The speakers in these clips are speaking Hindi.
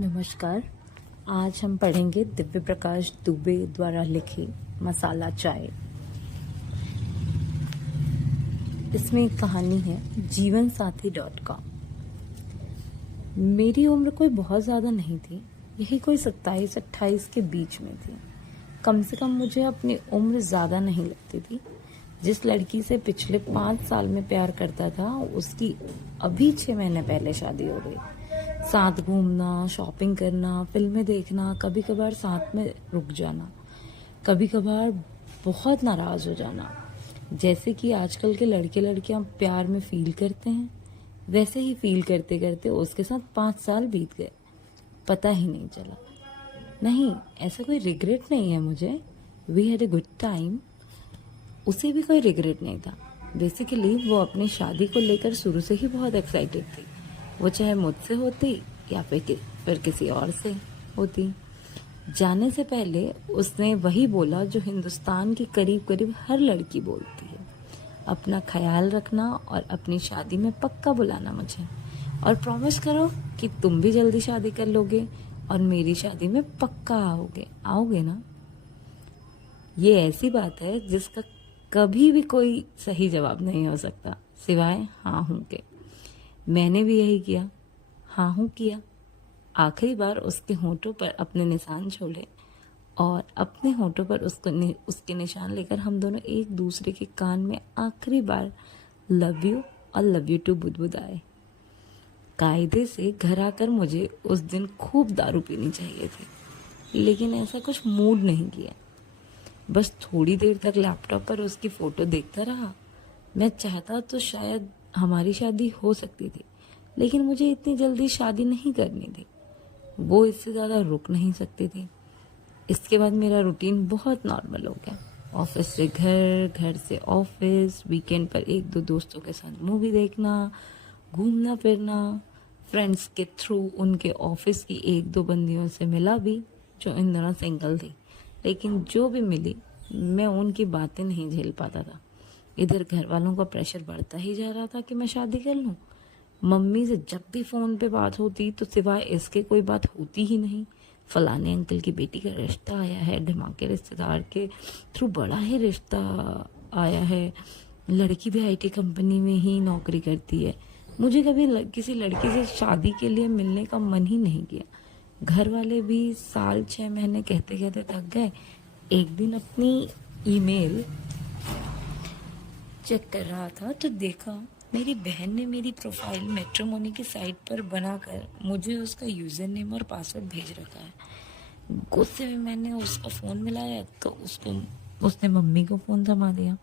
नमस्कार। आज हम पढ़ेंगे दिव्य प्रकाश दुबे द्वारा लिखी मसाला चाय। इसमें एक कहानी है जीवनसाथी.com। मेरी उम्र कोई बहुत ज़्यादा नहीं थी, यही कोई 27-28 के बीच में थी। कम से कम मुझे अपनी उम्र ज़्यादा नहीं लगती थी। जिस लड़की से पिछले 5 साल में प्यार करता था, उसकी अभी 6 महीने पहले शादी हो गई। साथ घूमना, शॉपिंग करना, फिल्में देखना, कभी कभार साथ में रुक जाना, कभी कभार बहुत नाराज हो जाना। जैसे कि आजकल के लड़के लड़कियां प्यार में फील करते हैं, वैसे ही फील करते करते उसके साथ 5 साल बीत गए, पता ही नहीं चला। नहीं, ऐसा कोई रिग्रेट नहीं है मुझे। We had a good time. उसे भी कोई रिग्रेट नहीं था। बेसिकली वो अपनी शादी को लेकर शुरू से ही बहुत एक्साइटेड थी। वो चाहे मुझसे होती या फिर किसी और से होती। जाने से पहले उसने वही बोला जो हिंदुस्तान की करीब करीब हर लड़की बोलती है, अपना ख्याल रखना और अपनी शादी में पक्का बुलाना मुझे, और प्रॉमिस करो कि तुम भी जल्दी शादी कर लोगे और मेरी शादी में पक्का आओगे ना। ये ऐसी बात है जिसका कभी भी कोई सही जवाब नहीं हो सकता सिवाय हाँ हूँ के। मैंने भी यही किया, हाँ हूँ किया। आखिरी बार उसके होठों पर अपने निशान छोड़े और अपने होठों पर उसके निशान लेकर हम दोनों एक दूसरे के कान में आखिरी बार लव यू और लव यू टू बुदबुदाए। कायदे से घर आकर मुझे उस दिन खूब दारू पीनी चाहिए थी, लेकिन ऐसा कुछ मूड नहीं किया। बस थोड़ी देर तक लैपटॉप पर उसकी फोटो देखता रहा। मैं चाहता तो शायद हमारी शादी हो सकती थी, लेकिन मुझे इतनी जल्दी शादी नहीं करनी थी। वो इससे ज़्यादा रुक नहीं सकती थी। इसके बाद मेरा रूटीन बहुत नॉर्मल हो गया। ऑफिस से घर, घर से ऑफिस, वीकेंड पर 1-2 दोस्तों के साथ मूवी देखना, घूमना फिरना, फ्रेंड्स के थ्रू उनके ऑफिस की 1-2 बंदियों से मिला भी जो इन दिनों सिंगल थी, लेकिन जो भी मिली मैं उनकी बातें नहीं झेल पाता था। इधर घर वालों का प्रेशर बढ़ता ही जा रहा था कि मैं शादी कर लूं। मम्मी से जब भी फोन पे बात होती तो सिवाय इसके कोई बात होती ही नहीं। फलाने अंकल की बेटी का रिश्ता आया है, धमाके रिश्तेदार के थ्रू बड़ा ही रिश्ता आया है, लड़की भी आईटी कंपनी में ही नौकरी करती है। मुझे कभी किसी लड़की से शादी के लिए मिलने का मन ही नहीं किया। घर वाले भी साल 6 महीने कहते कहते थक गए। एक दिन अपनी ईमेल चेक कर रहा था तो देखा मेरी बहन ने मेरी प्रोफाइल मैट्रिमोनी की साइट पर बनाकर मुझे उसका यूज़र नेम और पासवर्ड भेज रखा है। गुस्से में मैंने उसका फ़ोन मिलाया तो उसने मम्मी को फ़ोन थमा दिया।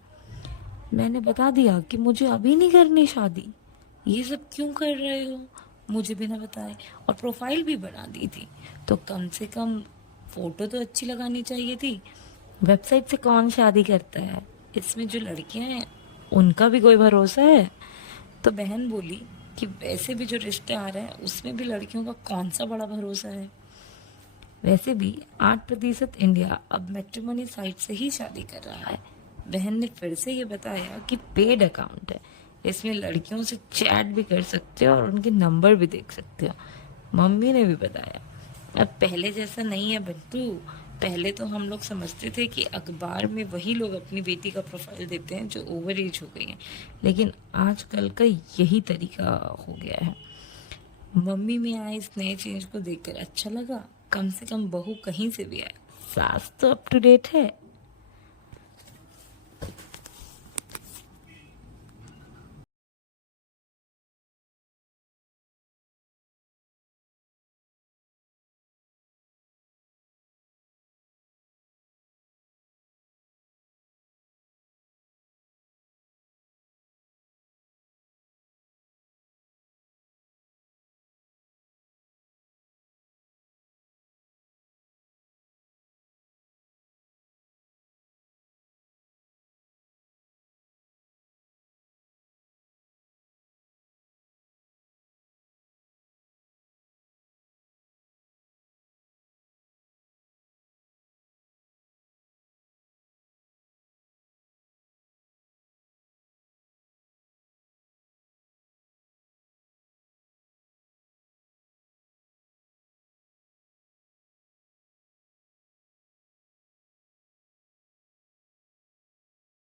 मैंने बता दिया कि मुझे अभी नहीं करनी शादी, ये सब क्यों कर रहे हो मुझे बिना बताए, और प्रोफाइल भी बना दी थी तो कम से कम फ़ोटो तो अच्छी लगानी चाहिए थी। वेबसाइट से कौन शादी करता है, इसमें जो लड़कियां हैं उनका भी कोई भरोसा है। तो बहन बोली कि वैसे भी जो रिश्ते आ रहे हैं उसमें भी लड़कियों का कौन सा बड़ा भरोसा है। वैसे भी 8% इंडिया अब मैट्रिमोनी साइट से ही शादी कर रहा है। बहन ने फिर से ये बताया कि पेड अकाउंट है, इसमें लड़कियों से चैट भी कर सकते हो और उनके नंबर भी देख सकते हो। मम्मी ने भी बताया अब पहले जैसा नहीं है बंटू। पहले तो हम लोग समझते थे कि अखबार में वही लोग अपनी बेटी का प्रोफाइल देते हैं जो ओवर एज हो गई हैं, लेकिन आजकल का यही तरीका हो गया है। मम्मी में आए इस नए चेंज को देखकर अच्छा लगा। कम से कम बहू कहीं से भी आए, सास तो अप टू डेट है,